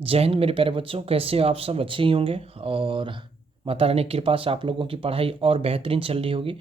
जय हिंद मेरे प्यारे बच्चों, कैसे हो आप सब? अच्छे ही होंगे और माता रानी की कृपा से आप लोगों की पढ़ाई और बेहतरीन चल रही होगी।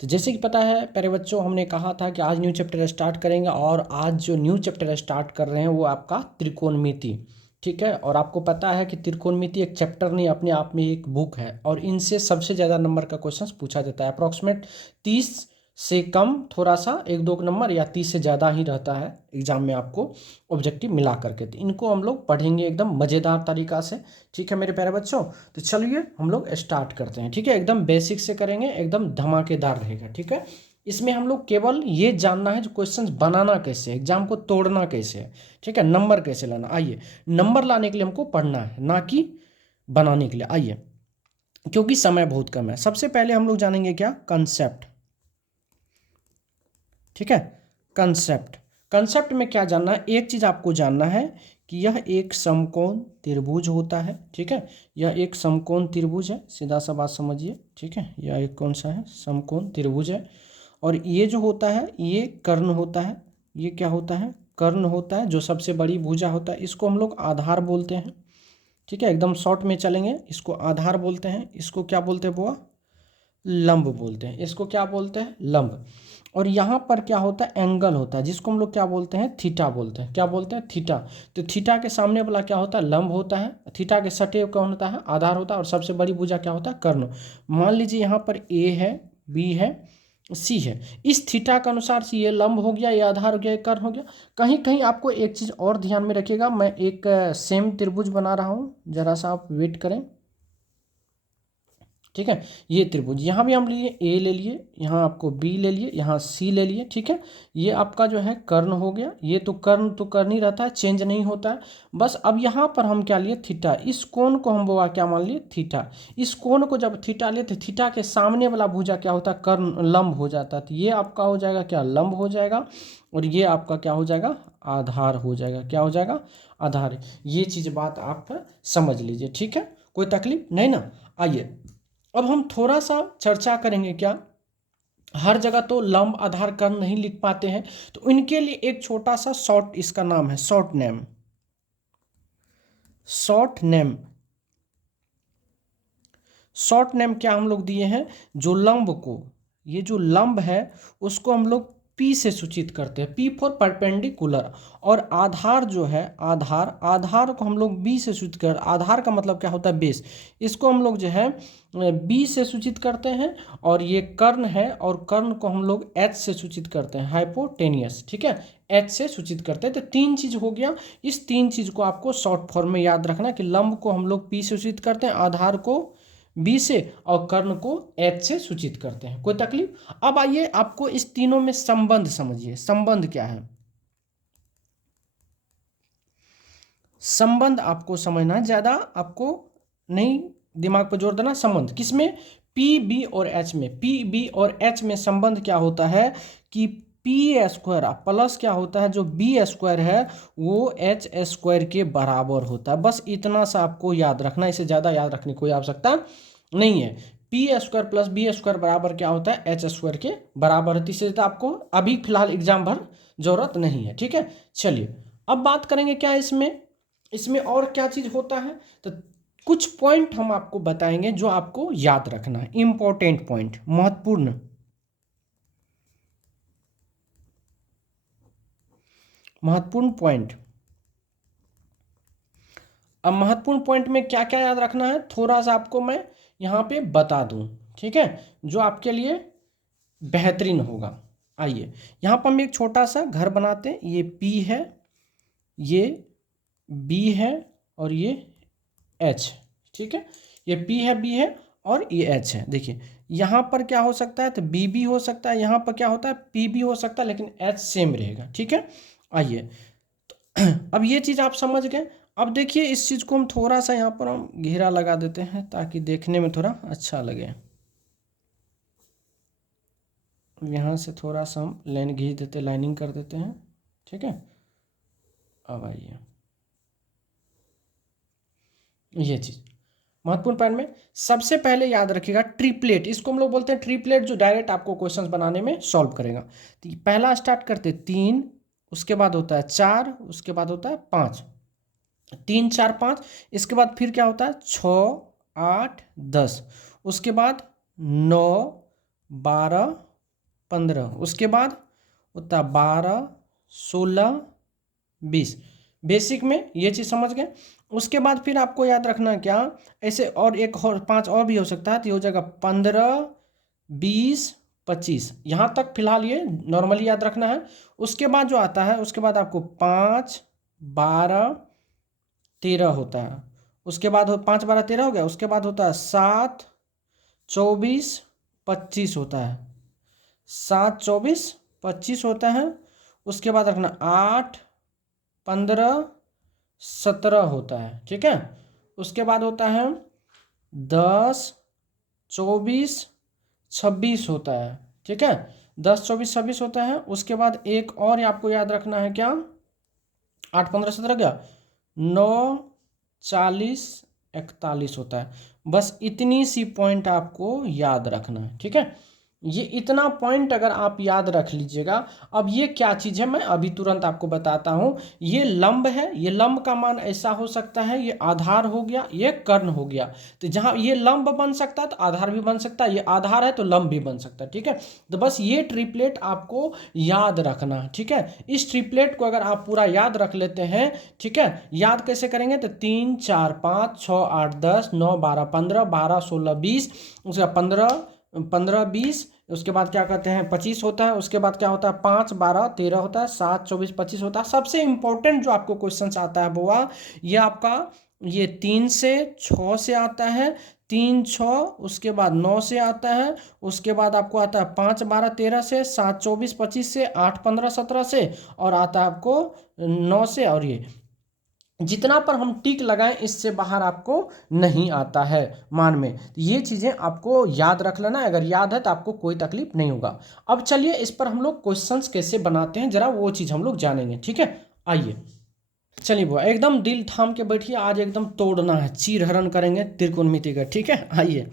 तो जैसे कि पता है प्यारे बच्चों, हमने कहा था कि आज न्यू चैप्टर स्टार्ट करेंगे और आज जो न्यू चैप्टर स्टार्ट कर रहे हैं वो आपका त्रिकोणमिति। ठीक है, और आपको पता है कि त्रिकोणमिति एक चैप्टर नहीं, अपने आप में एक बुक है और इनसे सबसे ज़्यादा नंबर का क्वेश्चन पूछा जाता है। अप्रॉक्सीमेट 30 से कम, थोड़ा सा 1-2 नंबर, या 30 से ज़्यादा ही रहता है एग्जाम में आपको ऑब्जेक्टिव मिला करके। तो इनको हम लोग पढ़ेंगे एकदम मज़ेदार तरीक़ा से। ठीक है मेरे प्यारे बच्चों, तो चलिए हम लोग स्टार्ट करते हैं। ठीक है, एकदम बेसिक से करेंगे, एकदम धमाकेदार रहेगा। ठीक है, इसमें हम लोग केवल ये जानना है जो क्वेश्चंस बनाना कैसे है, एग्जाम को तोड़ना कैसे है। ठीक है, नंबर कैसे लाना। आइए, नंबर लाने के लिए हमको पढ़ना है, ना कि बनाने के लिए। आइए, क्योंकि समय बहुत कम है। सबसे पहले हम लोग जानेंगे क्या, कंसेप्ट। ठीक है, कंसेप्ट। कंसेप्ट में क्या जानना है, एक चीज़ आपको जानना है कि यह एक समकोण त्रिभुज होता है। ठीक है, यह एक समकोण त्रिभुज है, सीधा सा बात समझिए। ठीक है, यह एक कौन सा है, समकोण त्रिभुज है। और ये जो होता है ये कर्ण होता है। ये क्या होता है, कर्ण होता है। जो सबसे बड़ी भुजा होता है इसको हम लोग आधार बोलते हैं। ठीक है, एकदम शॉर्ट में चलेंगे, इसको आधार बोलते हैं। इसको क्या बोलते हैं बुआ, लंब बोलते हैं। इसको क्या बोलते हैं, लंब। और यहाँ पर क्या होता है, एंगल होता है, जिसको हम लोग क्या बोलते हैं, थीटा बोलते हैं। क्या बोलते हैं, थीटा। तो थीटा के सामने वाला क्या होता है, लंब होता है। थीटा के सटे कौन होता है, आधार होता है। और सबसे बड़ी भुजा क्या होता है, कर्ण। मान लीजिए यहाँ पर ए है, बी है, सी है। इस थीटा के अनुसार से ये लंब हो गया, ये आधार हो गया, ये कर्ण हो गया। कहीं कहीं आपको एक चीज़ और ध्यान में रखिएगा, मैं एक सेम त्रिभुज बना रहा हूँ, जरा सा आप वेट करें। ठीक है, ये त्रिभुज यहाँ भी हम लिए, ए ले लिए, यहाँ आपको बी ले लिए, यहाँ सी ले लिए। ठीक है, ये आपका जो है कर्ण हो गया। ये तो कर्ण ही रहता है, चेंज नहीं होता है। बस अब यहाँ पर हम क्या लिए, थीटा। इस कोण को हम बोला क्या मान लिए, थीटा। इस कोण को जब थीटा लिए तो थीटा के सामने वाला भुजा क्या होता है, कर्ण, लंब हो जाता है। तो ये आपका हो जाएगा क्या, लंब हो जाएगा। और ये आपका क्या हो जाएगा, आधार हो जाएगा। क्या हो जाएगा, आधार। ये चीज़ बात आप समझ लीजिए। ठीक है, कोई तकलीफ नहीं ना। आइए, अब हम थोड़ा सा चर्चा करेंगे। क्या, हर जगह तो लंब आधार कर्ण नहीं लिख पाते हैं, तो इनके लिए एक छोटा सा शॉर्ट, इसका नाम है short name. Short name, short name क्या हम लोग दिए हैं, जो लंब को, ये जो लंब है उसको हम लोग पी से सूचित करते हैं, पी फॉर परपेंडिकुलर। और आधार जो है, आधार, आधार को हम लोग बी से सूचित कर, आधार का मतलब क्या होता है, बेस। इसको हम लोग जो है बी से सूचित करते हैं। और ये कर्ण है, और कर्ण को हम लोग एच से सूचित करते हैं, हाइपोटेनियस। ठीक है, एच से सूचित करते हैं। तो तीन चीज हो गया। इस तीन चीज को आपको शॉर्ट फॉर्म में याद रखना कि लंब को हम लोग पी से सूचित करते हैं, आधार को बी से, और कर्ण को एच से सूचित करते हैं। कोई तकलीफ। अब आइए, आपको इस तीनों में संबंध समझिए। संबंध क्या है, संबंध आपको समझना है, ज्यादा आपको नहीं दिमाग पर जोर देना। संबंध किसमें, पी, बी और एच में। पी, बी और एच में संबंध क्या होता है कि पी स्क्वायर प्लस क्या होता है, जो बी स्क्वायर है वो एच स्क्वायर के बराबर होता है। बस इतना सा आपको याद रखना, इसे ज़्यादा याद रखने की कोई आवश्यकता नहीं है। P square plus b square बराबर क्या होता है, एच स्क्वायर के बराबर है। इससे ज़्यादा आपको अभी फिलहाल एग्जाम भर जरूरत नहीं है। ठीक है, चलिए अब बात करेंगे क्या इसमें, इसमें और क्या चीज़ होता है। तो कुछ पॉइंट हम आपको बताएंगे जो आपको याद रखना है, इंपॉर्टेंट पॉइंट, महत्वपूर्ण, महत्वपूर्ण पॉइंट। अब महत्वपूर्ण पॉइंट में क्या क्या याद रखना है, थोड़ा सा आपको मैं यहाँ पे बता दूँ। ठीक है, जो आपके लिए बेहतरीन होगा। आइए, यहाँ पर हम एक छोटा सा घर बनाते हैं। ये P है, ये B है, और ये H। ठीक है, ये P है, B है, और ये H है। देखिए यहाँ पर क्या हो सकता है, तो B भी हो सकता है, यहाँ पर क्या होता है, P भी हो सकता है, लेकिन H सेम रहेगा। ठीक है, आइए, अब ये चीज़ आप समझ गए। अब देखिए, इस चीज़ को हम थोड़ा सा यहाँ पर हम घेरा लगा देते हैं ताकि देखने में थोड़ा अच्छा लगे। यहाँ से थोड़ा सा हम लाइन खींच देते, लाइनिंग कर देते हैं। ठीक है, अब आइए, ये चीज़ महत्वपूर्ण पॉइंट में सबसे पहले याद रखिएगा, ट्रिपलेट। इसको हम लोग बोलते हैं ट्रिपलेट, जो डायरेक्ट आपको क्वेश्चंस बनाने में सॉल्व करेगा। तो पहला स्टार्ट करते 3, उसके बाद होता है 4, उसके बाद होता है 5। 3 4 5, इसके बाद फिर क्या होता है 6 8 10, उसके बाद 9 12 15, उसके बाद होता है 12 16 20। बेसिक में ये चीज़ समझ गए। उसके बाद फिर आपको याद रखना है क्या, ऐसे और एक और 5 और भी हो सकता है, तो ये हो जाएगा 15 20 25, यहाँ तक फिलहाल ये नॉर्मली याद रखना है। उसके बाद जो आता है, उसके बाद आपको 5 12 13 होता है, उसके बाद 5 12 13 हो गया, उसके बाद होता है 7 24 25 होता है, 7 24 25 होता है। उसके बाद रखना 8 15 17 होता है, ठीक है। उसके बाद होता है 10 24 26 होता है, ठीक है। 10 24 26 होता है। उसके बाद एक और आपको याद रखना है क्या, 8 15 17 गया, 9 40 41 होता है। बस इतनी सी पॉइंट आपको याद रखना है, ठीक है। ये इतना पॉइंट अगर आप याद रख लीजिएगा। अब ये क्या चीज़ है, मैं अभी तुरंत आपको बताता हूँ। ये लंब है, ये लंब का मान ऐसा हो सकता है, ये आधार हो गया, ये कर्ण हो गया। तो जहाँ ये लंब बन सकता है तो आधार भी बन सकता है, ये आधार है तो लंब भी बन सकता है, ठीक है। तो बस ये ट्रिपलेट आपको याद रखना है, ठीक है। इस ट्रिपलेट को अगर आप पूरा याद रख लेते हैं, ठीक है। याद कैसे करेंगे, तो 3 4 5 6 8 10 9 12 15 12 16 20, उसके बाद 15 15 20, उसके बाद क्या कहते हैं 25 होता है। उसके बाद क्या होता है 5 12 13 होता है, 7 24 25 होता है। सबसे इंपॉर्टेंट जो आपको क्वेश्चन आता है बुआ, ये आपका ये 3 से 6 से आता है, 3 6, उसके बाद 9 से आता है, उसके बाद आपको आता है 5 12 13 से, 7 24 25 से, 8 15 17 से, और आता है आपको 9 से। और ये जितना पर हम टिक लगाएं इससे बाहर आपको नहीं आता है मान में। ये चीज़ें आपको याद रख लेना, अगर याद है तो आपको कोई तकलीफ नहीं होगा। अब चलिए इस पर हम लोग क्वेश्चंस कैसे बनाते हैं जरा वो चीज़ हम लोग जानेंगे, ठीक है। आइए चलिए बुआ एकदम दिल थाम के बैठिए, आज एकदम तोड़ना है, चीर हरण करेंगे त्रिकोणमिति का, ठीक है। आइए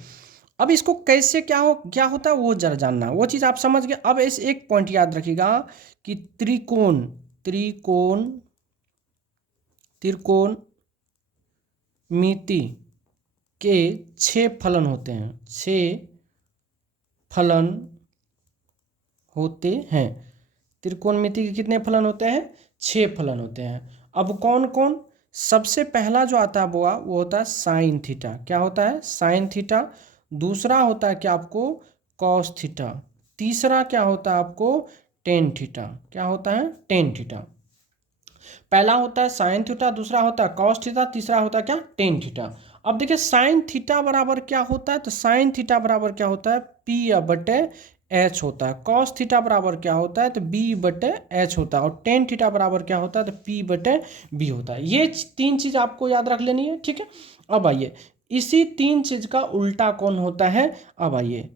अब इसको कैसे क्या होता है वो जरा जानना, वो चीज़ आप समझ गए। अब इस एक पॉइंट याद रखिएगा कि त्रिकोण त्रिकोण त्रिकोणमिति के 6 फलन होते हैं, 6 फलन होते हैं। त्रिकोणमिति के कितने फलन होते हैं, 6 फलन होते हैं। अब कौन कौन, सबसे पहला जो आता है बुआ वो होता है साइन थीटा। क्या होता है, साइन थीटा। दूसरा होता है क्या आपको, कॉस थीटा। तीसरा क्या होता है आपको, टेन थीटा। क्या होता है, टेन थीटा। पहला होता है साइन थीटा, दूसरा होता है कॉस थीटा, तीसरा होता है क्या, टेन थीटा। अब देखिए साइन थीटा बराबर क्या होता है, तो साइन थीटा बराबर क्या होता है, पी बटे एच होता है। कॉस थीटा बराबर क्या होता है, तो बी बटे एच होता है। और टेन थीटा बराबर क्या होता है, तो पी बटे बी होता है। ये 3 चीज़ आपको याद रख लेनी है, ठीक है। अब आइए इसी 3 चीज़ का उल्टा कौन होता है, अब आइए,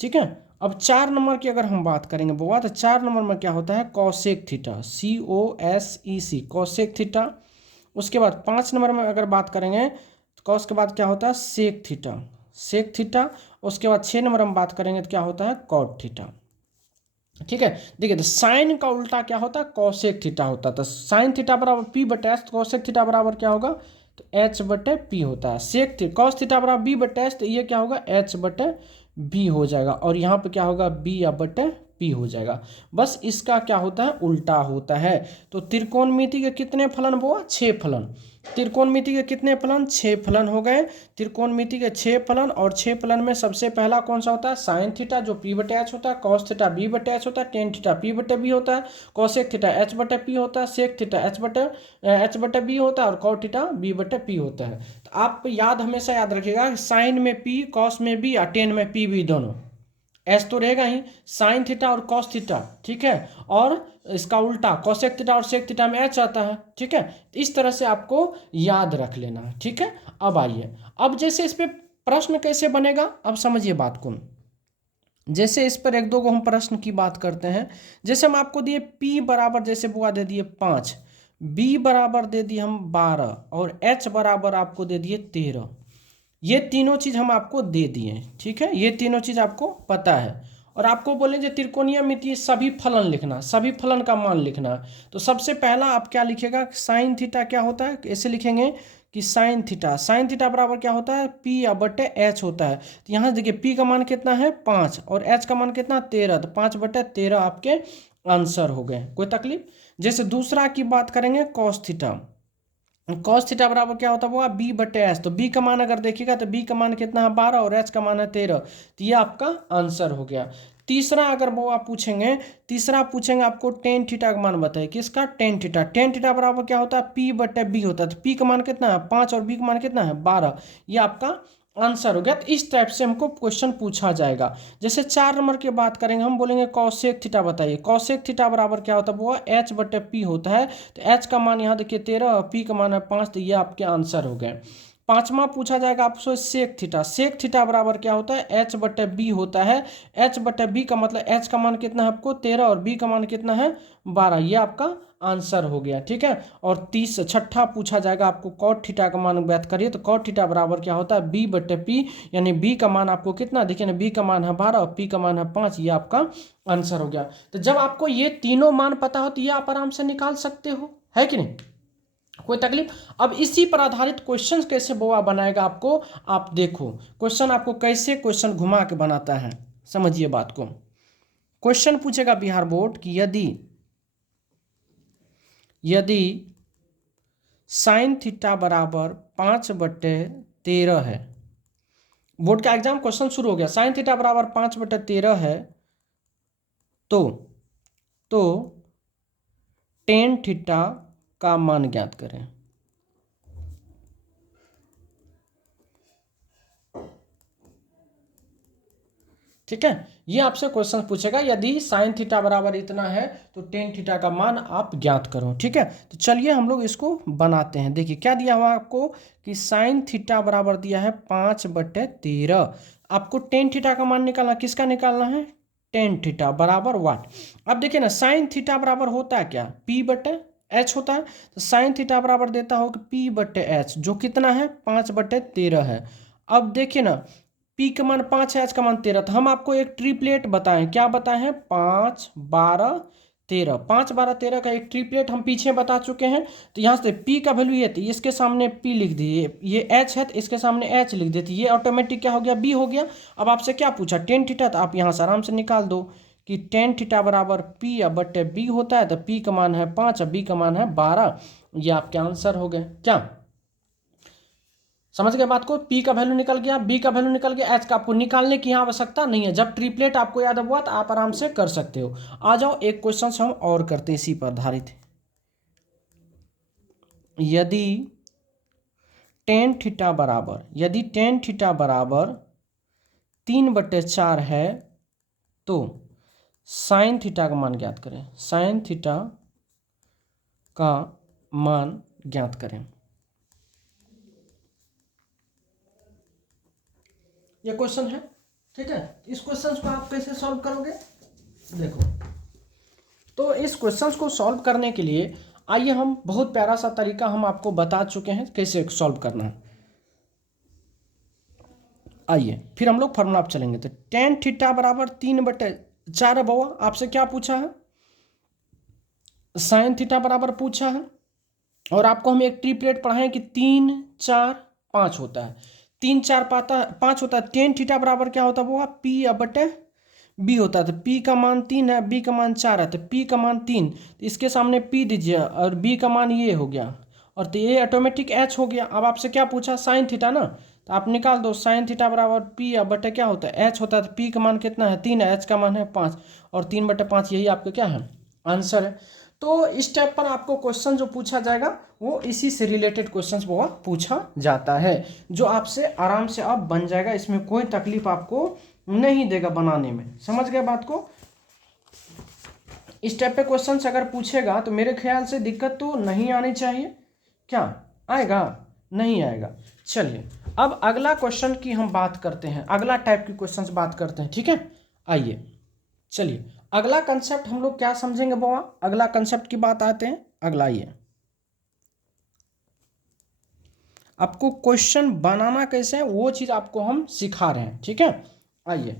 ठीक है। अब 4 नंबर की अगर हम बात करेंगे बुआ, तो 4 नंबर में क्या होता है, cosec theta, COSEC, cosec theta. उसके बाद 5 नंबर में अगर बात करेंगे तो कॉस के बाद क्या होता है, सेक थीटा, सेक थीटा। उसके बाद 6 नंबर में बात करेंगे तो क्या होता है, कॉट थीटा, ठीक है। देखिए तो साइन का उल्टा क्या होता है, कॉसेक थीटा होता है। तो साइन थीटा बराबर पी बटे एच, तो कॉसेक थीटा बराबर क्या होगा, तो एच बटे पी होता है। सेक थीटा कॉस थीटा बराबर बी बटे एच, तो ये क्या होगा, एच बटे बी हो जाएगा। और यहाँ पे क्या होगा, बी या बटे पी हो जाएगा। बस इसका क्या होता है, उल्टा होता है। तो त्रिकोणमिति के कितने फलन हुआ, 6 फलन। त्रिकोणमिति के कितने फलन, 6 फलन हो गए। त्रिकोणमिति के 6 फलन, और 6 फलन में सबसे पहला कौन सा होता है, साइन थीटा जो पी बटे एच होता है, कॉस थीटा बी बटे एच होता है, टेन थीटा पी बटे बी होता है, कॉसेक थीटा एच बटे पी होता है, सेक थीटा एच बटे बी होता है, और कॉट थीटा बी बटे पी होता है। तो आप याद हमेशा याद रखिएगा, साइन में पी, कॉस में बी, या टेन में पी बी दोनों। एस तो रहेगा ही, साइन थीटा और कॉस थीटा, ठीक है। और इसका उल्टा कॉसेक थीटा और सेक थीटा में एच आता है, ठीक है। इस तरह से आपको याद रख लेना है, ठीक है। अब आइए, अब जैसे इस पे प्रश्न कैसे बनेगा, अब समझिए बात को। जैसे इस पर एक दो को हम प्रश्न की बात करते हैं। जैसे हम आपको दिए P बराबर, जैसे बुआ दे दिए 5, B बराबर दे दिए हम 12, और H बराबर आपको दे दिए 13। ये तीनों चीज़ हम आपको दे दिए, ठीक है। ये तीनों चीज़ आपको पता है। और आपको बोलेंगे त्रिकोणीय मितीय सभी फलन लिखना, सभी फलन का मान लिखना। तो सबसे पहला आप क्या लिखेगा, साइन थीटा क्या होता है, ऐसे लिखेंगे कि साइन थीटा बराबर क्या होता है, पी बटे एच होता है। तो यहाँ देखिए पी का मान कितना है 5 और एच का मान कितना 13, तो 5/13 आपके आंसर हो गए। कोई तकलीफ। जैसे दूसरा की बात करेंगे कॉस थीटा बराबर क्या होता है वो बी बटे एच। तो बी का मान अगर देखिएगा तो बी का मान कितना है 12 और एच का मान है 13, तो ये आपका आंसर हो गया। तीसरा अगर वो आप पूछेंगे, तीसरा पूछेंगे आपको टेन थीटा का मान बताइए, किसका, टेन थीटा बराबर क्या होता है पी बटे बी होता है। तो पी का मान कितना है 5 और बी का मान कितना है 12, ये आपका आंसर हो गया। तो इस टाइप से हमको क्वेश्चन पूछा जाएगा। जैसे 4 नंबर की बात करेंगे, हम बोलेंगे कॉसेक थीटा बताइए, कॉसेक थीटा बराबर क्या होता है वो एच बटे पी होता है। तो एच का मान यहाँ देखिए 13 और पी का मान है 5, तो ये आपके आंसर हो गए। पांचवा पूछा जाएगा आपसे सेक थीटा बराबर क्या होता है एच बटे बी होता है। एच बटे बी का मतलब एच का मान कितना है आपको 13 और बी का मान कितना है 12, ये आपका आंसर हो गया। ठीक है। और छठा पूछा जाएगा आपको कॉट थीटा का मान ज्ञात करिए। तो कॉट थीटा बराबर क्या होता है बी बटे पी, यानी बी का मान आपको कितना देखिए ना, बी का मान है 12 और पी का मान है 5, ये आपका आंसर हो गया। तो जब आपको ये तीनों मान पता हो तो ये आप आराम से निकाल सकते हो, है कि नहीं, कोई तकलीफ। अब इसी पर आधारित क्वेश्चन कैसे बोआ बनाएगा आपको, आप देखो क्वेश्चन आपको कैसे क्वेश्चन घुमा के बनाता है, समझिए बात को। क्वेश्चन पूछेगा बिहार बोर्ड कि यदि साइन थीटा बराबर 5/13 है, बोर्ड का एग्जाम क्वेश्चन शुरू हो गया, साइन थीटा बराबर 5/13 है, तो टेन थीटा का मान ज्ञात करें। ठीक है, ये आपसे क्वेश्चन पूछेगा यदि साइन थीटा बराबर इतना है तो टेन थीटा का मान आप ज्ञात करो। ठीक है, तो चलिए हम लोग इसको बनाते हैं। देखिए क्या दिया हुआ आपको कि साइन थीटा बराबर दिया है 5/13, आपको टेन थीटा का मान निकालना, किसका निकालना है, टेन थीटा बराबर वाट। अब देखिए ना साइन थीटा बराबर होता है क्या, पी बटे एच होता है। तो साइन थीटा बराबर देता हो कि पी बटे एच, जो कितना है 5/13 है। अब देखिए ना पी का मान 5 है, एच का मान 13, तो हम आपको एक ट्रिपलेट बताएं, क्या बताए हैं 5 12 13, 5 12 13 का एक ट्रिपलेट हम पीछे बता चुके हैं। तो यहाँ से पी का वैल्यू ये थी, इसके सामने पी लिख दिए, ये एच है तो इसके सामने एच लिख देती, ये ऑटोमेटिक क्या हो गया बी हो गया। अब आपसे क्या पूछा टेन थीटा, तो आप यहाँ से आराम से निकाल दो कि टेन थीटा बराबर पी बटे बी होता है। तो पी का मान है 5 और बी का मान है 12, ये आपके आंसर हो गए। क्या समझ गए बात को, पी का वैल्यू निकल गया, बी का वैल्यू निकल गया, एच का आपको निकालने की यहाँ आवश्यकता नहीं है। जब ट्रिपलेट आपको याद हुआ तो आप आराम से कर सकते हो। आ जाओ एक क्वेश्चन हम और करते हैं इसी पर आधारित। यदि टेन थीटा बराबर 3/4 है तो साइन थीटा का मान ज्ञात करें, साइन थीटा का मान ज्ञात करें। ये क्वेश्चन है। ठीक है, इस क्वेश्चन को आप कैसे सॉल्व करोगे, देखो तो इस क्वेश्चन को सॉल्व करने के लिए आइए हम बहुत प्यारा सा तरीका हम आपको बता चुके हैं कैसे सॉल्व करना है। आइए फिर हम लोग फॉर्मूला आप चलेंगे। तो टेन थीटा बराबर 3/4 है बउआ, आपसे क्या पूछा है, साइन थीटा बराबर पूछा है। और आपको हम एक ट्रिपलेट पढ़ाएं कि 3 4 5 होता है, 3 4 5 होता है। टेन थीटा बराबर क्या होता है वो पी बटे बी होता है। तो पी का मान 3 है, बी का मान 4 है, तो पी का मान 3, तो इसके सामने पी दीजिए और बी का मान ये हो गया, और तो ये ऑटोमेटिक एच हो गया। अब आपसे क्या पूछा साइन थीटा ना, तो आप निकाल दो साइन थीटा बराबर पी बटे क्या होता है एच होता है। तो पी का मान कितना है 3 है, एच का मान है 5, और 3/5 यही आपका क्या है आंसर है। तो इस टाइप पर आपको क्वेश्चन जो पूछा जाएगा वो इसी से रिलेटेड क्वेश्चन वो पूछा जाता है, जो आपसे आराम से आप बन जाएगा, इसमें कोई तकलीफ आपको नहीं देगा बनाने में। समझ गए बात को। इस टाइप पे क्वेश्चन अगर पूछेगा तो मेरे ख्याल से दिक्कत तो नहीं आनी चाहिए, क्या आएगा, नहीं आएगा। चलिए अब अगला क्वेश्चन की हम बात करते हैं, अगला टाइप की क्वेश्चन बात करते हैं। ठीक है, आइए चलिए अगला कंसेप्ट हम लोग क्या समझेंगे बुआ, अगला कंसेप्ट की बात आते हैं। अगला आइए, आपको क्वेश्चन बनाना कैसे है वो चीज़ आपको हम सिखा रहे हैं। ठीक है, आइए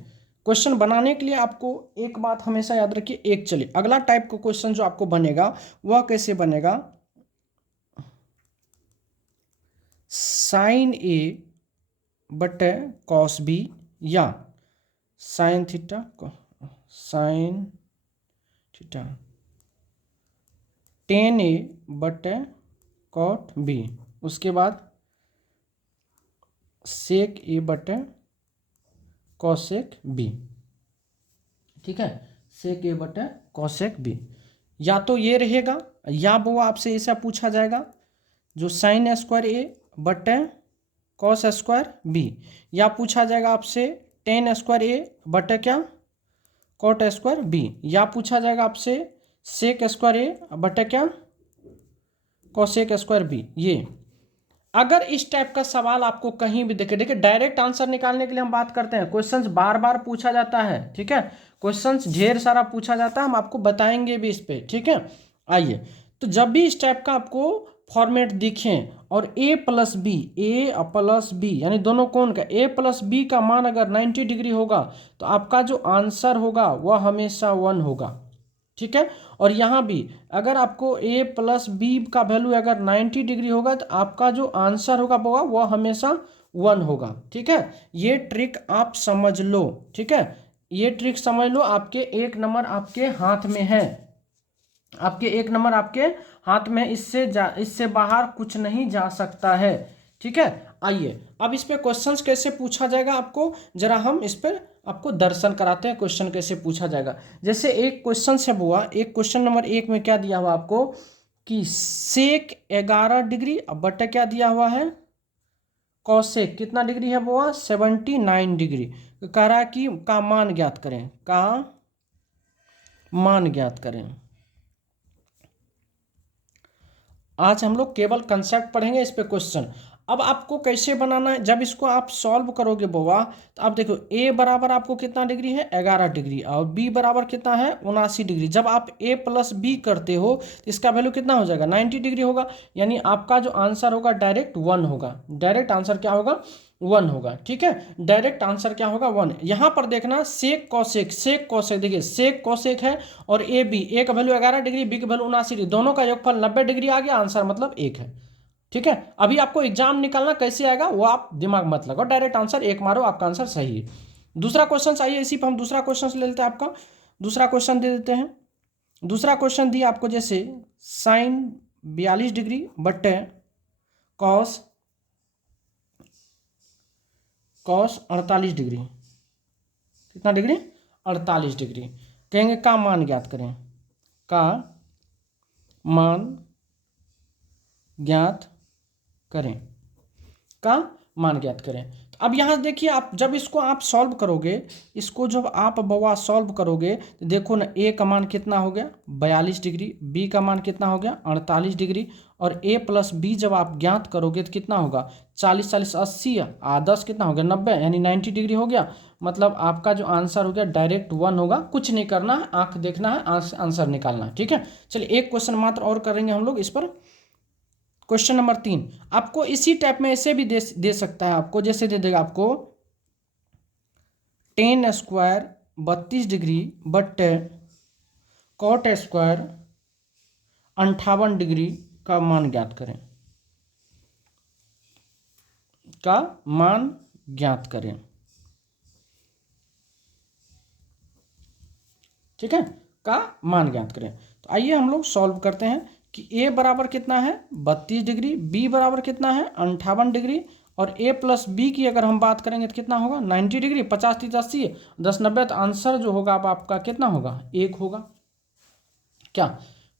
क्वेश्चन बनाने के लिए आपको एक बात हमेशा याद रखिए, एक चलिए अगला टाइप का क्वेश्चन जो आपको बनेगा वह कैसे बनेगा, साइन ए बटे कॉस बी या साइन थीटा टेन ए बटे कॉट बी, उसके बाद सेक ए बटे कॉसेक बी, ठीक है, सेक ए बटे कॉसेक बी। या तो ये रहेगा या वो आपसे ऐसा पूछा जाएगा जो साइन स्क्वायर ए बटे कॉस स्क्वायर बी, या पूछा जाएगा आपसे टेन स्क्वायर ए बटे क्या कॉट स्क्वायर बी, या पूछा जाएगा आपसे सेक स्क्वायर ए बटे क्या कॉसेक स्क्वायर बी। ये अगर इस टाइप का सवाल आपको कहीं भी दिखे, देखिए डायरेक्ट आंसर निकालने के लिए हम बात करते हैं, क्वेश्चंस बार बार पूछा जाता है, ठीक है, क्वेश्चंस ढेर सारा पूछा जाता है, हम आपको बताएंगे भी इस पे, ठीक है। आइए, तो जब भी इस टाइप का आपको फॉर्मेट दिखे और a प्लस बी यानी दोनों कोण का a प्लस बी का मान अगर 90 डिग्री होगा तो आपका जो आंसर होगा वह हमेशा 1 होगा, ठीक है। और यहाँ भी अगर आपको a प्लस बी का वैल्यू अगर 90 डिग्री होगा तो आपका जो आंसर होगा वह हमेशा 1 होगा, ठीक है। ये ट्रिक आप समझ लो, ठीक है, ये ट्रिक समझ लो, आपके 1 नंबर आपके हाथ में है, आपके 1 नंबर आपके हाथ में, इससे बाहर कुछ नहीं जा सकता है, ठीक है। आइए अब इस पे क्वेश्चंस कैसे पूछा जाएगा आपको जरा हम इस पर आपको दर्शन कराते हैं, क्वेश्चन कैसे पूछा जाएगा। जैसे एक क्वेश्चन से हुआ, एक क्वेश्चन नंबर 1 में क्या दिया हुआ आपको कि सेक 11 डिग्री बटे क्या दिया हुआ है कॉसेक कितना डिग्री है वो 79 डिग्री, कह रहा है कि का मान ज्ञात करें, का मान ज्ञात करें। आज हम लोग केवल कंसेप्ट पढ़ेंगे, इस पे क्वेश्चन। अब आपको कैसे बनाना है, जब इसको आप सॉल्व करोगे बउआ तो आप देखो a बराबर आपको कितना डिग्री है 11 डिग्री और b बराबर कितना है 79 डिग्री। जब आप a प्लस बी करते हो तो इसका वैल्यू कितना हो जाएगा 90 डिग्री होगा, यानी आपका जो आंसर होगा डायरेक्ट 1 होगा, डायरेक्ट आंसर क्या होगा 1 होगा, ठीक है, डायरेक्ट आंसर क्या होगा 1। यहाँ पर देखना सेक कॉसेक, सेक कॉसेक, देखिए सेक कॉसेक है और ए बी, ए का वैल्यू 11 डिग्री, बी का वैल्यू 79 डिग्री, दोनों का योगफल 90 डिग्री आ गया, आंसर मतलब 1 है, ठीक है। अभी आपको एग्जाम निकालना कैसे आएगा वो आप दिमाग मत लगाओ, डायरेक्ट आंसर 1 मारो, आपका आंसर सही है। दूसरा क्वेश्चन आइए, इसी पर हम दूसरा क्वेश्चन ले लेते हैं, आपका दूसरा क्वेश्चन दे देते हैं। दूसरा क्वेश्चन दिया आपको जैसे साइन 42 डिग्री बटे कॉस 48 डिग्री, कितना डिग्री 48 डिग्री, कहेंगे का मान ज्ञात करें, का मान ज्ञात करें, का मान ज्ञात करें। तो अब यहाँ देखिए, आप जब इसको आप सॉल्व करोगे, इसको जब आप बवा सॉल्व करोगे तो देखो ना a का मान कितना हो गया 42 डिग्री, b का मान कितना हो गया 48 डिग्री, और a प्लस बी जब आप ज्ञात करोगे तो कितना होगा 40 40 80 10 कितना हो गया 90, यानी 90 डिग्री हो गया। मतलब आपका जो आंसर हो गया डायरेक्ट 1 होगा, कुछ नहीं करना है, आंख देखना है, आंसर निकालना है, ठीक है। चलिए एक क्वेश्चन मात्र और करेंगे हम लोग इस पर। क्वेश्चन नंबर 3 आपको इसी टाइप में ऐसे भी दे सकता है आपको, जैसे दे देगा आपको 10 स्क्वायर 32 डिग्री बटे कॉट स्क्वायर 58 डिग्री का मान ज्ञात करें, का मान ज्ञात करें, ठीक है, का मान ज्ञात करें। तो आइए हम लोग सॉल्व करते हैं कि a बराबर कितना है 32 डिग्री, b बराबर कितना है 58 डिग्री, और a प्लस बी की अगर हम बात करेंगे तो कितना होगा 90 डिग्री, 50 30 80 10 90, तो आंसर जो होगा अब आपका कितना होगा 1 होगा। क्या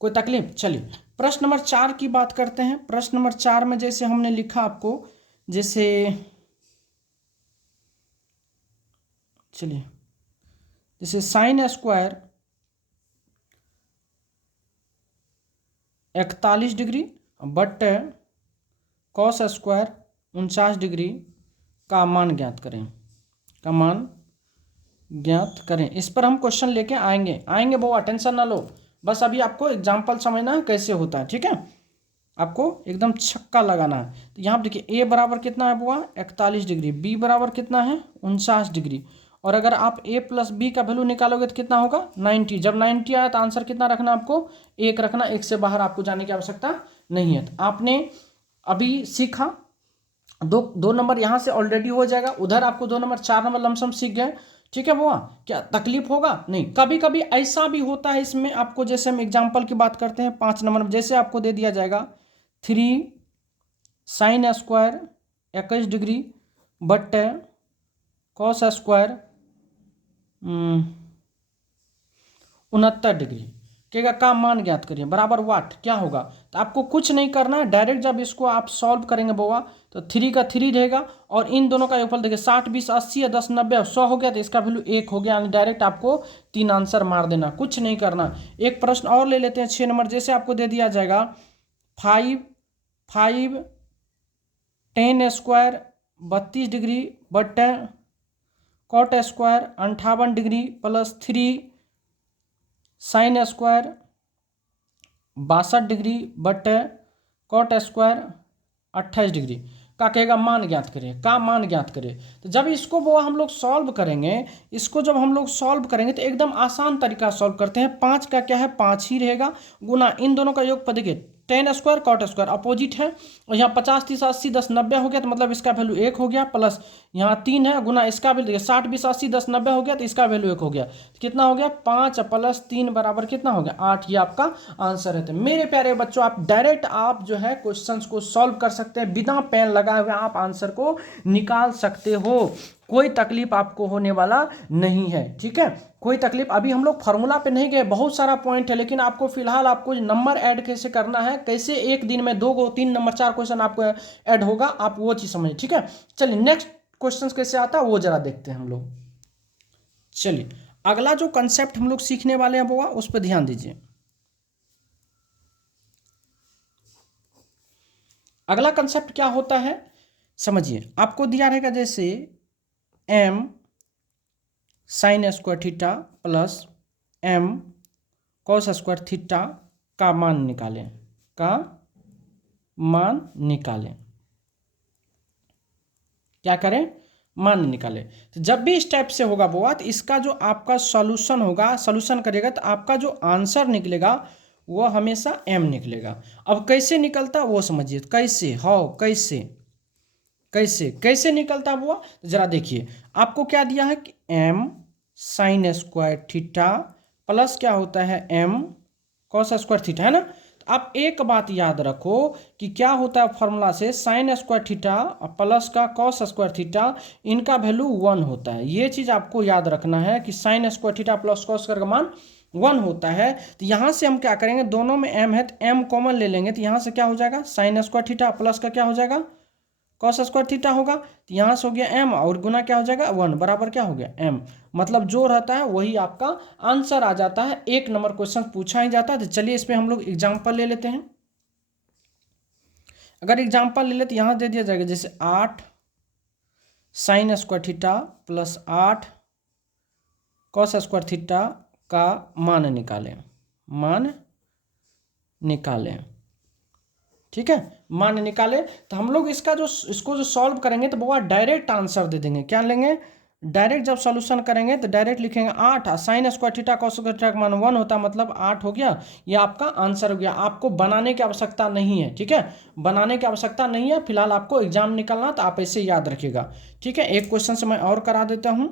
कोई तकलीफ? चलिए प्रश्न नंबर 4 की बात करते हैं। प्रश्न नंबर 4 में जैसे हमने लिखा आपको, जैसे चलिए जैसे साइन स्क्वायर 41 डिग्री बटे कॉस स्क्वायर 49 डिग्री का मान ज्ञात करें, का मान ज्ञात करें। इस पर हम क्वेश्चन लेके आएंगे वो टेंशन ना लो, बस अभी आपको एग्जाम्पल समझना है कैसे होता है, ठीक है, आपको एकदम छक्का लगाना है। तो यहाँ पर देखिए a बराबर कितना है बुआ 41 डिग्री, b बराबर कितना है 49 डिग्री, और अगर आप a प्लस बी का वैल्यू निकालोगे तो कितना होगा 90। जब 90 आया तो आंसर कितना रखना आपको 1 रखना, 1 से बाहर आपको जाने की आवश्यकता नहीं है। तो आपने अभी सीखा दो नंबर यहाँ से ऑलरेडी हो जाएगा, उधर आपको 2 नंबर 4 नंबर लमसम सीख गए, ठीक है बुआ। क्या तकलीफ होगा? नहीं। कभी कभी ऐसा भी होता है इसमें आपको, जैसे हम एग्जाम्पल की बात करते हैं 5 नंबर, जैसे आपको दे दिया जाएगा 3 sine square 21 degree but cos square 69 degree, कहेगा का मान ज्ञात करिए बराबर वाट क्या होगा। तो आपको कुछ नहीं करना है, डायरेक्ट जब इसको आप सॉल्व करेंगे बउआ तो 3 का 3 रहेगा और इन दोनों का योगफल देखिए 60 20 80 है 10 90 100 हो गया, तो इसका वैल्यू 1 हो गया। यानी डायरेक्ट आपको 3 आंसर मार देना, कुछ नहीं करना। एक प्रश्न और ले लेते हैं 6 नंबर, जैसे आपको दे दिया जाएगा 5 10 square 32 degree but cot square 58 degree plus 3 sine square 62 degree but cot square 28 degree का कहेगा मान ज्ञात करें, का मान ज्ञात करें। तो जब इसको वो हम लोग सॉल्व करेंगे, इसको जब हम लोग सॉल्व करेंगे तो एकदम आसान तरीका सॉल्व करते हैं। 5 का क्या है 5 ही रहेगा, गुना इन दोनों का योग पर देखिए 10 स्क्वायर कॉट स्क्वायर अपोजिट है, और यहाँ 50 30 80 10 90 हो गया, तो मतलब इसका वैल्यू 1 हो गया, प्लस यहाँ 3 है गुना इसका वैल्यू देखिए 60 20 80 10 90 हो गया, तो इसका वैल्यू 1 हो गया। तो कितना हो गया 5 प्लस 3 बराबर कितना हो गया 8। ये आपका आंसर है। तो मेरे प्यारे बच्चों आप डायरेक्ट आप जो है क्वेश्चंस को सॉल्व कर सकते हैं, बिना पेन लगाए हुए आप आंसर को निकाल सकते हो, कोई तकलीफ आपको होने वाला नहीं है, ठीक है, कोई तकलीफ। अभी हम लोग फार्मूला पे नहीं गए, बहुत सारा पॉइंट है, लेकिन आपको फिलहाल आपको नंबर ऐड कैसे करना है, कैसे एक दिन में 2 3 नंबर 4 क्वेश्चन आपको ऐड होगा, आप वो चीज समझिए, ठीक है। चलिए नेक्स्ट क्वेश्चन कैसे आता है वो जरा देखते हैं हम लोग। चलिए अगला जो कंसेप्ट हम लोग सीखने वाले हैं बुआ उस पर ध्यान दीजिए। अगला कंसेप्ट क्या होता है समझिए, आपको दिया रहेगा जैसे m sine square theta plus m cos square theta का मान निकालें, का मान निकालें, क्या करें मान निकालें। तो जब भी इस टाइप से होगा बुआ तो इसका जो आपका सॉल्यूशन होगा, सॉल्यूशन करेगा तो आपका जो आंसर निकलेगा वो हमेशा m निकलेगा। अब कैसे निकलता वो समझिए, कैसे हाउ कैसे कैसे कैसे निकलता हुआ जरा देखिए। आपको क्या दिया है कि m sine square theta plus क्या होता है m कॉस स्क्वायर थीटा, है ना। तो आप एक बात याद रखो कि क्या होता है फॉर्मूला से, साइन स्क्वायर थीटा प्लस का कॉस स्क्वायर थीटा इनका वैल्यू 1 होता है। ये चीज आपको याद रखना है कि sine square theta plus cos square का मान 1 होता है। तो यहाँ से हम क्या करेंगे, दोनों में m है तो m कॉमन ले लेंगे, तो यहाँ से क्या हो जाएगा साइन स्क्वायर थीटा प्लस का क्या हो जाएगा कॉस स्क्वायर थीटा होगा, तो यहाँ से हो गया m और गुना क्या हो जाएगा 1 बराबर क्या हो गया m। मतलब जो रहता है वही आपका आंसर आ जाता है, एक नंबर क्वेश्चन पूछा ही जाता है। तो चलिए इस पे हम लोग एग्जाम्पल ले लेते हैं। अगर एग्जाम्पल ले ले तो यहाँ दे दिया जाएगा जैसे 8 sine square theta plus 8 cos square theta का मान निकालें, मान निकालें, ठीक है, मान निकाले। तो हम लोग इसका जो इसको जो सॉल्व करेंगे तो बहुत डायरेक्ट आंसर दे देंगे, क्या लेंगे डायरेक्ट। जब सॉल्यूशन करेंगे तो डायरेक्ट लिखेंगे 8 sine square theta cos square theta का मान 1 होता है, मतलब 8 हो गया, ये आपका आंसर हो गया। आपको बनाने की आवश्यकता नहीं है, ठीक है, बनाने की आवश्यकता नहीं है। फिलहाल आपको एग्जाम निकलना तो आप ऐसे याद रखिएगा, ठीक है। एक क्वेश्चन से मैं और करा देता हूं,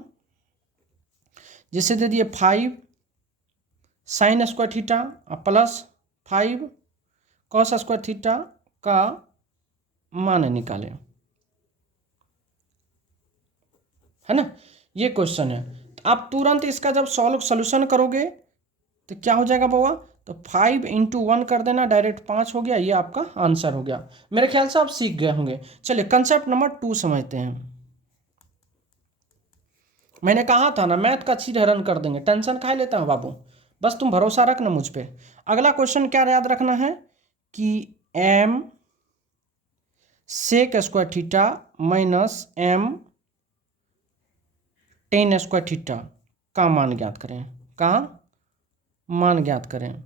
जैसे दे दिए 5 sine square theta plus 5 cos square theta का मान निकालें, है ना, ये क्वेश्चन है। तो आप तुरंत इसका जब सॉल्यूशन करोगे तो क्या हो जाएगा बाबा, तो 5 × 1 कर देना, डायरेक्ट 5 हो गया, ये आपका आंसर हो गया। मेरे ख्याल से आप सीख गए होंगे। चलिए कंसेप्ट नंबर 2 समझते हैं। मैंने कहा था ना मैथ का अच्छी रन कर देंगे, टेंशन काहे लेता हूँ बाबू, बस तुम भरोसा रखना मुझ पे। अगला क्वेश्चन क्या याद रखना है कि m sec square theta minus m tan square theta का मान ज्ञात करें, का मान ज्ञात करें।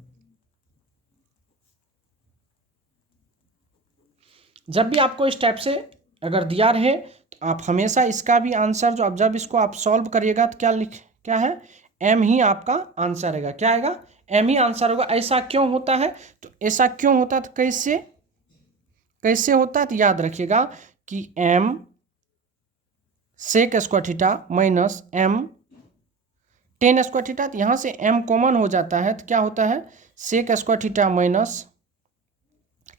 जब भी आपको इस टाइप से अगर दिया रहे तो आप हमेशा इसका भी आंसर जो, अब जब इसको आप सॉल्व करिएगा तो क्या है, एम ही आपका आंसर रहेगा। क्या आएगा, एम ही आंसर होगा। ऐसा क्यों होता है, तो ऐसा क्यों होता है, तो कैसे कैसे होता है, तो याद रखिएगा कि m sec square theta minus m tan square theta, तो यहाँ से एम कॉमन हो जाता है तो क्या होता है, sec square theta minus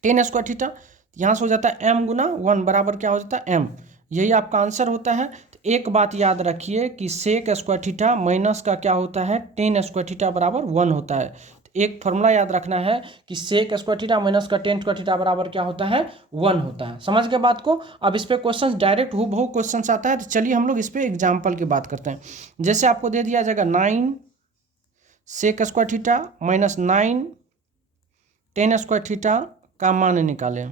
tan square theta, यहाँ से हो जाता है एम गुना वन बराबर क्या हो जाता है एम। यही आपका आंसर होता है। तो एक बात याद रखिए कि सेक स्क्वायर थीटा माइनस का क्या होता है, टेन स्क्वायर थीटा बराबर वन होता है। तो एक फॉर्मूला याद रखना है कि सेक स्क्वायर थीटा माइनस का टेन स्क्वायर थीटा बराबर क्या होता है, वन होता है। समझ गए बात को। अब इस पर क्वेश्चन डायरेक्ट हूबहू क्वेश्चन आता है, तो चलिए हम लोग इस पर एग्जाम्पल की बात करते हैं। जैसे आपको दे दिया जाएगा 9 sec square theta minus 9 tan square theta का मान निकालें।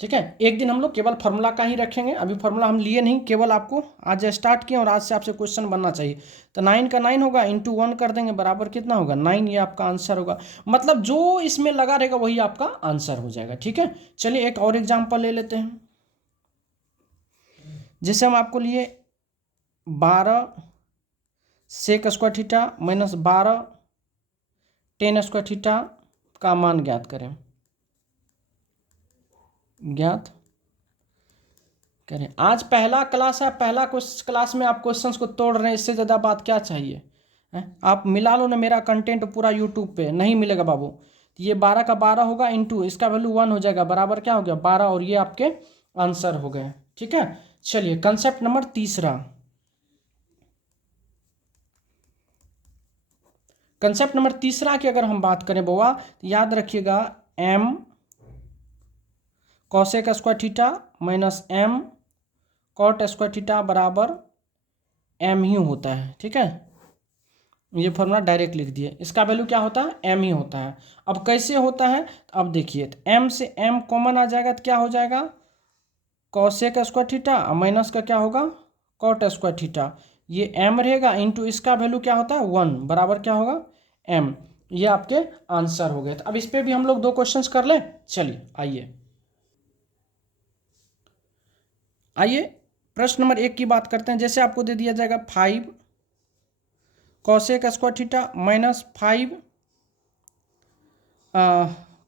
ठीक है, एक दिन हम लोग केवल फार्मूला का ही रखेंगे, अभी फार्मूला हम लिए नहीं, केवल आपको आज स्टार्ट किए और आज से आपसे क्वेश्चन बनना चाहिए। तो 9 का 9 होगा, इंटू 1 कर देंगे, बराबर कितना होगा 9, ये आपका आंसर होगा। मतलब जो इसमें लगा रहेगा वही आपका आंसर हो जाएगा। ठीक है, चलिए एक और एग्जाम्पल ले लेते हैं। जैसे हम आपको लिए 12 sec square theta minus 12 tan square theta का मान ज्ञात करें। ज्ञात करें। आज पहला क्लास है, पहला क्लास में आप क्वेश्चंस को तोड़ रहे हैं, इससे ज़्यादा बात क्या चाहिए है? आप मिला लो ना मेरा कंटेंट पूरा यूट्यूब पे, नहीं मिलेगा बाबू। तो ये 12 का 12 होगा, इंटू इसका वैल्यू 1 हो जाएगा, बराबर क्या हो गया 12, और ये आपके आंसर हो गए। ठीक है, चलिए कंसेप्ट नंबर तीसरा। कंसेप्ट नंबर तीसरा की अगर हम बात करें बउआ, तो याद रखिएगा m cosec square theta minus m cot square theta बराबर एम ही होता है। ठीक है, ये फॉर्मूला डायरेक्ट लिख दिए, इसका वैल्यू क्या होता है, एम ही होता है। अब कैसे होता है, तो अब देखिए, तो एम से एम कॉमन आ जाएगा तो क्या हो जाएगा, कॉसेक स्क्वायर थीटा, माइनस का क्या होगा कॉट स्क्वायर थीटा, ये एम रहेगा, इंटू इसका वैल्यू क्या होता है 1, बराबर क्या होगा एम। ये आपके आंसर हो गए। तो अब इस पर भी हम लोग 2 क्वेश्चंस कर लें। चलिए आइए प्रश्न नंबर 1 की बात करते हैं। जैसे आपको दे दिया जाएगा 5 cosec square theta minus 5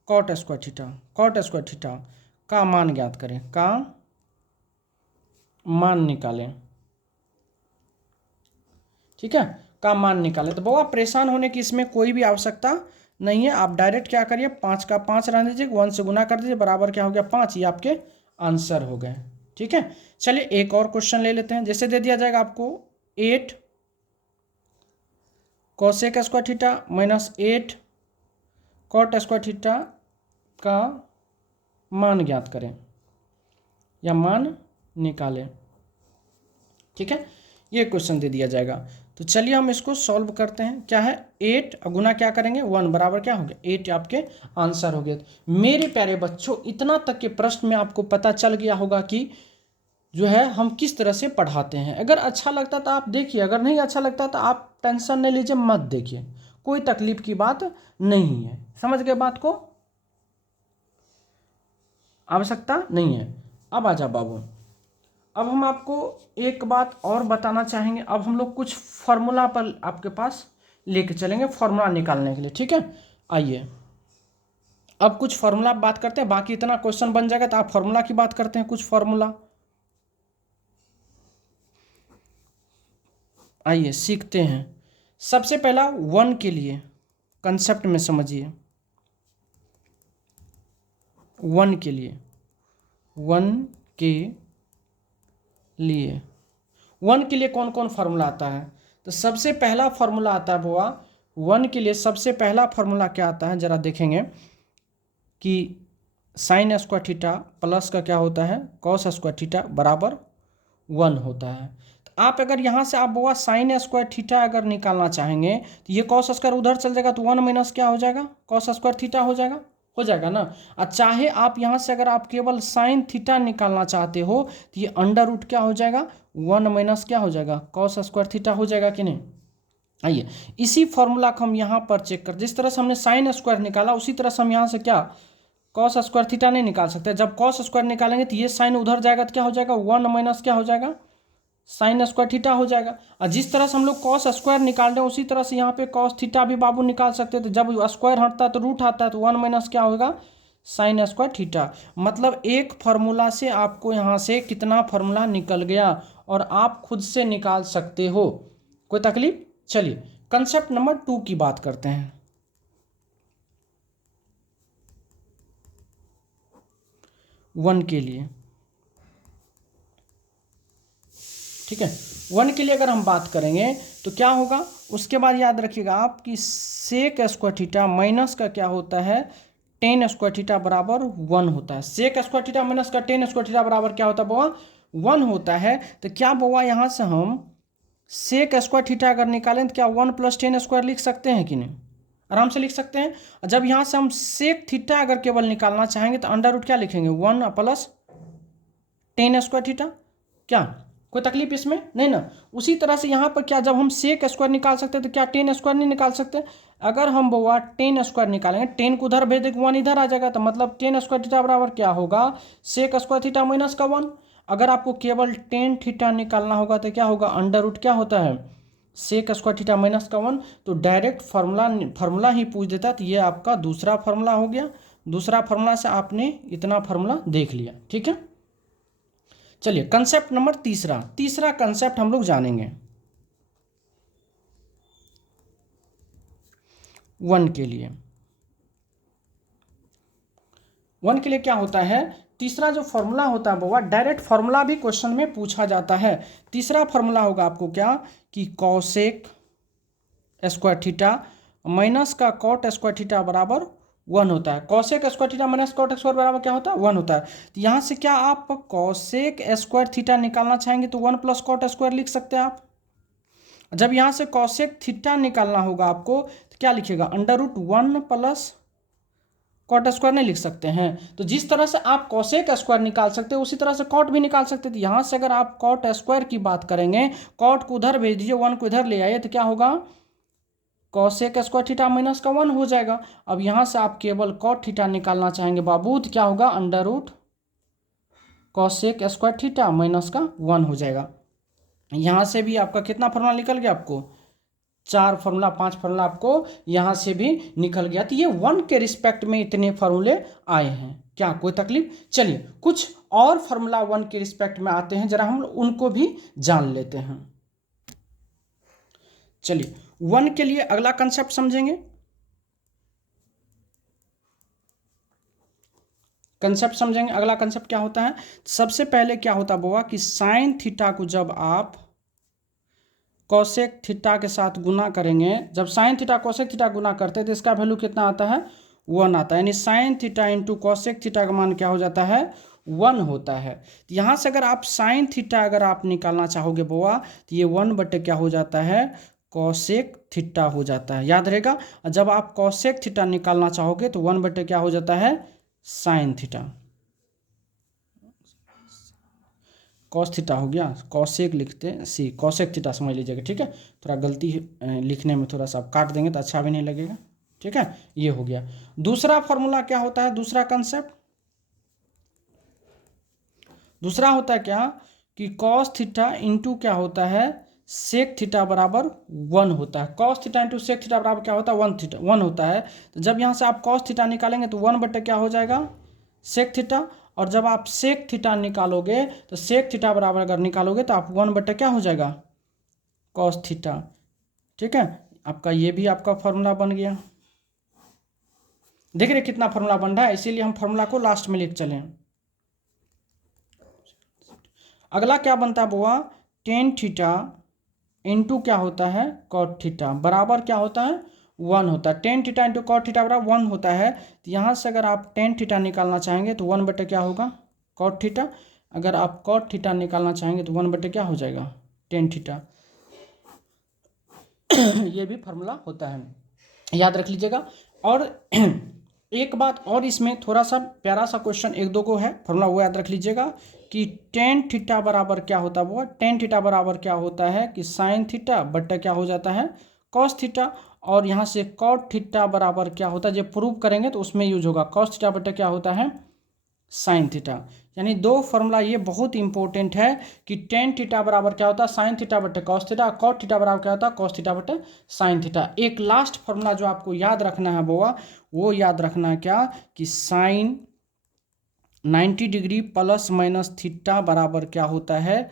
cot square theta का मान ज्ञात करें, का मान निकालें। ठीक है, का मान निकालें। तो बहुत परेशान होने की इसमें कोई भी आवश्यकता नहीं है। आप डायरेक्ट क्या करिए, 5 का 5 रहने दीजिए, 1 से गुना कर दीजिए, बराबर क्या हो गया 5, ये आपके आंसर हो गए। ठीक है, चलिए एक और क्वेश्चन ले लेते हैं। जैसे दे दिया जाएगा आपको 8 cosec square theta minus 8 cot square theta का मान ज्ञात करें या मान निकालें। ठीक है, ये क्वेश्चन दे दिया जाएगा। तो चलिए हम इसको सॉल्व करते हैं। क्या है 8 गुना क्या करेंगे 1, बराबर क्या हो गया 8, आपके आंसर हो गया। मेरे प्यारे बच्चों, इतना तक के प्रश्न में आपको पता चल गया होगा कि जो है हम किस तरह से पढ़ाते हैं। अगर अच्छा लगता तो आप देखिए, अगर नहीं अच्छा लगता तो आप टेंशन नहीं लीजिए, मत देखिए, कोई तकलीफ की बात नहीं है। समझ गए बात को, आवश्यकता नहीं है। अब आ जा बाबू, अब हम आपको एक बात और बताना चाहेंगे। अब हम लोग कुछ फार्मूला पर आपके पास लेके चलेंगे फार्मूला निकालने के लिए। ठीक है, आइए अब कुछ फार्मूला बात करते हैं, बाकी इतना क्वेश्चन बन जाएगा तो आप फार्मूला की बात करते हैं। कुछ फार्मूला आइए सीखते हैं। सबसे पहला 1 के लिए कंसेप्ट में समझिए। 1 के लिए 1 के लिए कौन कौन फार्मूला आता है, तो सबसे पहला फार्मूला आता है बुआ 1 के लिए। सबसे पहला फार्मूला क्या आता है, जरा देखेंगे कि साइन स्क्वायर थीटा प्लस का क्या होता है कॉस स्क्वायर थीटा बराबर 1 होता है। तो आप अगर यहाँ से आप बुआ साइन स्क्वायर थीटा अगर निकालना चाहेंगे तो ये कॉस स्क्वायर उधर चल जाएगा, तो 1 माइनस क्या हो जाएगा कॉस स्क्वायर थीटा हो जाएगा ना। और चाहे आप यहाँ से अगर आप केवल साइन थीटा निकालना चाहते हो तो ये अंडर रूट क्या हो जाएगा 1 माइनस क्या हो जाएगा कॉस स्क्वायर थीटा हो जाएगा कि नहीं। आइए इसी फॉर्मूला को हम यहाँ पर चेक कर, जिस तरह से हमने साइन स्क्वायर निकाला उसी तरह से हम यहाँ से क्या कॉस स्क्वायर थीटा नहीं निकाल सकते। जब कॉस स्क्वायर निकालेंगे तो ये साइन उधर जाएगा तो क्या हो जाएगा, 1 माइनस क्या हो जाएगा, साइन स्क्वायर थीटा हो जाएगा। और जिस तरह से हम लोग कॉस स्क्वायर निकाल रहे हैं उसी तरह से यहाँ पे कॉस थीटा भी बाबू निकाल सकते हैं। तो जब स्क्वायर हटता है तो रूट आता है, तो 1 माइनस क्या होगा, साइन स्क्वायर थीटा। मतलब एक फार्मूला से आपको यहाँ से कितना फार्मूला निकल गया और आप खुद से निकाल सकते हो, कोई तकलीफ। चलिए कंसेप्ट नंबर 2 की बात करते हैं। 1 के लिए, ठीक है, 1 के लिए अगर हम बात करेंगे तो क्या होगा, उसके बाद याद रखिएगा आप कि सेक स्क्वायर थीटा माइनस का क्या होता है, टेन स्क्वायर थीटा बराबर 1 होता है। सेक स्क्वायर थीटा माइनस का टेन स्क्वायर थीटा बराबर क्या होता है बउआ, 1 होता है। तो क्या बउआ यहाँ से हम सेक स्क्वायर थीटा अगर निकालें तो क्या 1 + टेन स्क्वायर लिख सकते हैं कि नहीं, आराम से लिख सकते हैं। जब यहाँ से हम सेक थीटा अगर केवल निकालना चाहेंगे तो अंडर रूट क्या लिखेंगे, 1 + टेन स्क्वायर थीटा। क्या कोई तकलीफ इसमें नहीं ना। उसी तरह से यहाँ पर क्या, जब हम सेक स्क्वायर निकाल सकते हैं तो क्या टेन स्क्वायर नहीं निकाल सकते। अगर हम बउआ टेन स्क्वायर निकालेंगे, टेन को उधर भेज देंगे 1 इधर आ जाएगा, तो मतलब टेन स्क्वायर थीटा बराबर क्या होगा, सेक स्क्वायर थीटा माइनस का 1। अगर आपको केवल टेन थीटा निकालना होगा तो क्या होगा, अंडर रूट क्या होता है, सेक स्क्वायर थीटा माइनस का 1। तो डायरेक्ट फार्मूला ही पूछ देता है। तो ये आपका दूसरा फार्मूला हो गया। दूसरा फार्मूला से आपने इतना फार्मूला देख लिया, ठीक है। चलिए कंसेप्ट नंबर तीसरा कंसेप्ट हम लोग जानेंगे 1 के लिए। 1 के लिए क्या होता है, तीसरा जो फॉर्मूला होता है बउआ, डायरेक्ट फॉर्मूला भी क्वेश्चन में पूछा जाता है। तीसरा फॉर्मूला होगा आपको क्या, कि कॉसेक स्क्वायर थीटा माइनस का कॉट स्क्वायर थीटा बराबर 1 होता है। Cosec square theta minus cot square बराबर क्या होता है, 1 होता है। तो यहाँ से क्या आप कॉसेक स्क्वायर थीटा निकालना चाहेंगे तो 1 + कॉट स्क्वायर लिख सकते हैं आप। जब यहाँ से कॉसेक थीटा निकालना होगा आपको तो क्या लिखिएगा, अंडर रूट 1 + कॉट स्क्वायर नहीं लिख सकते हैं। तो जिस तरह से आप कॉसेक स्क्वायर निकाल सकते हैं उसी तरह से कॉट भी निकाल सकते हैं। तो यहाँ से अगर आप कॉट स्क्वायर की बात करेंगे, कॉट को उधर भेज दीजिए, 1 को इधर ले आइए, तो क्या होगा, कॉसेक स्क्वायर थीटा माइनस का 1 हो जाएगा। अब यहाँ से आप केवल कॉट थीटा निकालना चाहेंगे बाबू, तो क्या होगा, under root cosec square theta minus का 1 हो जाएगा। यहाँ से भी आपका कितना फॉर्मूला निकल गया, आपको 4 फॉर्मूला 5 फॉर्मूला आपको यहाँ से भी निकल गया। तो ये 1 के रिस्पेक्ट में इतने फॉर्मूले आए हैं, क्या कोई तकलीफ। चलिए कुछ और फॉर्मूला 1 के रिस्पेक्ट में आते हैं, जरा हम उनको भी जान लेते हैं। चलिए 1 के लिए अगला कंसेप्ट समझेंगे। कंसेप्ट समझेंगे, अगला कंसेप्ट क्या होता है। सबसे पहले क्या होता है बुआ, कि साइन थीटा को जब आप कॉसेक थीटा के साथ गुना करेंगे, जब साइन थीटा कॉसेक थीटा गुना करते हैं तो इसका वैल्यू कितना आता है, 1 आता है। यानी sine theta into cosec theta का मान क्या हो जाता है, 1 होता है। तो यहाँ से अगर आप साइन थीटा अगर आप निकालना चाहोगे बुआ, तो ये 1 क्या हो जाता है, कॉसेक थीटा हो जाता है, याद रहेगा। जब आप कॉसेक थीटा निकालना चाहोगे तो 1 क्या हो जाता है, साइन थीटा। कॉस थीटा हो गया, कॉसेक लिखते हैं सी, कॉसेक थीटा समझ लीजिएगा, ठीक है। थोड़ा गलती लिखने में थोड़ा सा आप काट देंगे तो अच्छा भी नहीं लगेगा, ठीक है। ये हो गया। दूसरा फॉर्मूला क्या होता है, दूसरा कंसेप्ट, दूसरा होता है क्या, कि कॉस थीटा इंटू क्या होता है, सेक थीटा बराबर 1 होता है। Cos theta into sec theta बराबर क्या होता है, 1 होता है। तो जब यहाँ से आप कॉस थीटा निकालेंगे तो 1 क्या हो जाएगा, सेक थीटा। और जब आप सेक थीटा निकालोगे तो सेक थीटा बराबर अगर निकालोगे तो आप 1 क्या हो जाएगा, कॉस थीटा, ठीक है। आपका ये भी आपका फॉर्मूला बन गया। देख रहे कितना फॉर्मूला बन रहा है, इसीलिए हम फॉर्मूला को लास्ट में लिख चलें। अगला क्या बनता है बुआ, टेन थीटा इंटू क्या होता है, कॉट थीटा बराबर क्या होता है, 1 होता है। Tan theta into cot theta बराबर 1 होता है। तो यहाँ से अगर आप टेन थीटा निकालना चाहेंगे तो 1 क्या होगा, कॉट थीटा। अगर आप कॉट थीटा निकालना चाहेंगे तो 1 क्या हो जाएगा, टेन थीटा। ये भी फार्मूला होता है, याद रख लीजिएगा। और एक बात और, इसमें थोड़ा सा प्यारा सा क्वेश्चन 1-2 को है फॉर्मूला, वो याद रख लीजिएगा कि टेन थीटा बराबर क्या होता है वो, टेन थीटा बराबर क्या होता है कि साइन थीटा बट्टा क्या हो जाता है, कॉस थीटा। और यहाँ से कॉट थीटा बराबर क्या होता है, जब प्रूव करेंगे तो उसमें यूज होगा कॉस थीटा बटा क्या होता है साइन थीटा। यानी दो फॉर्मूला ये बहुत इंपॉर्टेंट है कि टेन थीटा बराबर क्या होता है साइन थीटा बटे कॉस थीटा, कॉट थीटा बराबर क्या होता है कॉस थीटा बटे साइन थीटा। एक लास्ट फॉर्मूला जो आपको याद रखना है वो याद रखना है क्या कि sine 90 degree plus minus theta बराबर क्या होता है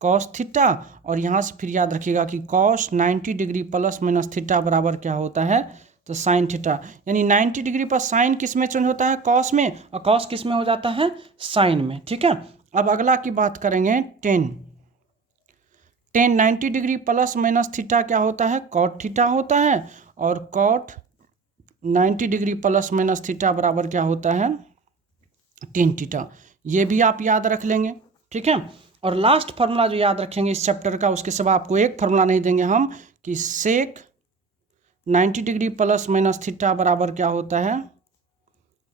कॉस थीटा, और यहाँ से फिर याद रखिएगा कि cos 90 degree plus minus theta बराबर क्या होता है तो साइन थीटा। यानी 90 डिग्री पर साइन किस में चेंज होता है कॉस में, और कॉस किस में हो जाता है साइन में। ठीक है, अब अगला की बात करेंगे tan 90 degree plus minus theta क्या होता है कॉट थीटा होता है, और cot 90 degree plus minus theta बराबर क्या होता है टेन थीटा। ये भी आप याद रख लेंगे। ठीक है, और लास्ट फार्मूला जो याद रखेंगे इस चैप्टर का, उसके सिवा आपको एक फार्मूला नहीं देंगे हम कि सेक 90 डिग्री प्लस माइनस थीटा बराबर क्या होता है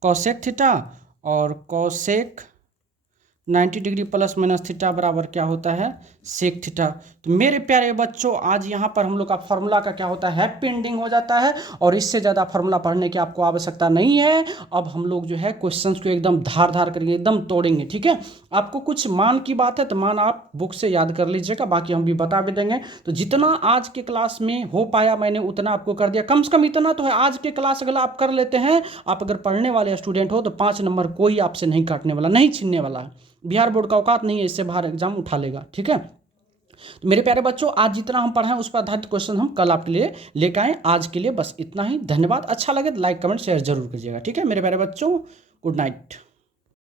कॉसेक थीटा, और cosec 90 degree plus minus theta बराबर क्या होता है सेक थीटा। तो मेरे प्यारे बच्चों आज यहाँ पर हम लोग का फार्मूला का क्या होता है हैप्पी एंडिंग हो जाता है, और इससे ज़्यादा फार्मूला पढ़ने की आपको आवश्यकता नहीं है। अब हम लोग जो है क्वेश्चंस को एकदम धार धार करेंगे, एकदम तोड़ेंगे। ठीक है, आपको कुछ मान की बात है तो मान आप बुक से याद कर लीजिएगा, बाकी हम भी बता भी देंगे। तो जितना आज के क्लास में हो पाया मैंने उतना आपको कर दिया, कम से कम इतना तो है आज के क्लास अगर आप कर लेते हैं, आप अगर पढ़ने वाले स्टूडेंट हो तो 5 नंबर कोई आपसे नहीं काटने वाला, नहीं छीनने वाला है। बिहार बोर्ड का औकात नहीं है इससे बाहर एग्जाम उठा लेगा। ठीक है, तो मेरे प्यारे बच्चों आज जितना हम पढ़ाएं उस पर आधारित क्वेश्चन हम कल आपके लिए लेकर आए। आज के लिए बस इतना ही, धन्यवाद। अच्छा लगे तो लाइक कमेंट शेयर जरूर कीजिएगा। ठीक है मेरे प्यारे बच्चों, गुड नाइट।